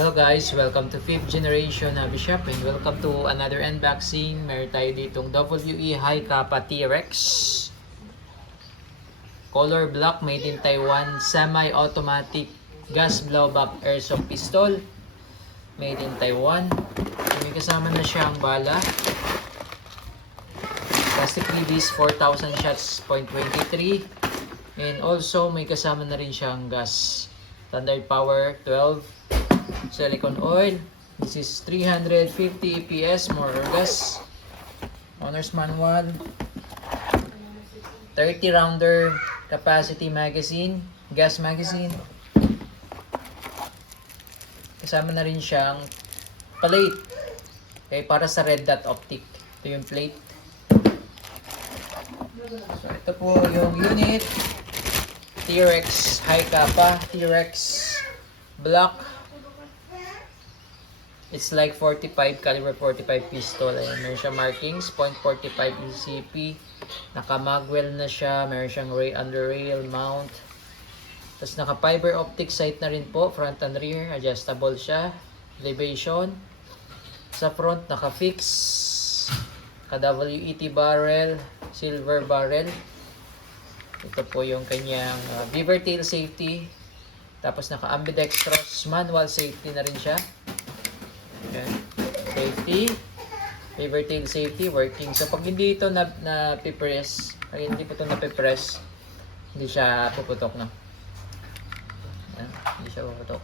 Hello guys, welcome to 5th generation Hobby Shop and welcome to another unboxing. Meron tayo ditong WE High Kappa T-Rex color black, made in Taiwan, semi-automatic gas blowback airsoft pistol, made in Taiwan. May kasama na siyang bala, plastic release 4,000 shots .23, and also may kasama na rin siyang gas, standard power 12, silicone oil. This is 350 EPS, more or less. Owner's manual, 30 rounder capacity magazine, gas magazine. Kasama na rin siyang plate, okay, para sa red dot optic. Ito yung plate. So ito po yung unit, T-Rex High Kappa, T-Rex Black. It's like 45 caliber 45 pistol. Ayan, meron siya markings, .45 ECP. Naka-magwell na siya. Meron siyang under rail mount. Tapos naka fiber optic sight na rin po, front and rear. Adjustable siya. Elevation. Sa front naka-fix. Ka-WET barrel, silver barrel. Ito po yung kanyang beaver tail safety. Tapos naka ambidextrous manual safety na rin siya. Okay. Safety, beaver tail safety working. So pag hindi ito na-press, pag hindi po ito na-press, hindi siya puputok, no? Ayan, hindi siya puputok.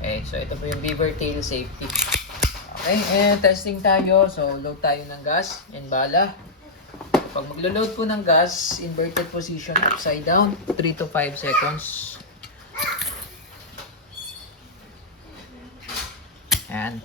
Okay, so ito po yung beaver tail safety. Okay, and testing tayo. So load tayo ng gas and bala. Pag maglo-load po ng gas, inverted position upside down, 3 to 5 seconds. Ayan.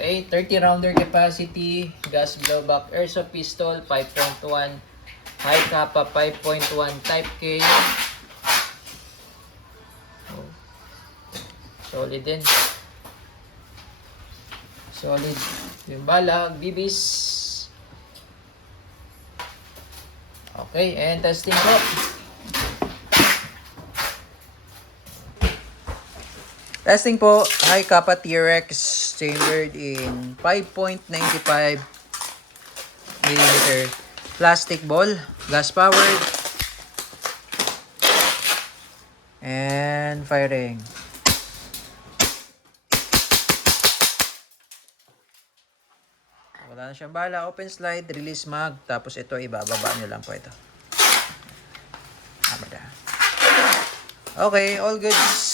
Okay, 30 rounder capacity, gas blowback airsoft pistol, 5.1, High Kappa 5.1 Type K. Solid din. Solid. Yung bala, bibis. Okay, and testing po. Testing po, High Kappa T-Rex, chambered in 5.95 mm plastic ball, gas powered, and firing. Wala na siyang bala, open slide, release mag, tapos ito ibababa nyo lang po ito. Okay, all goods.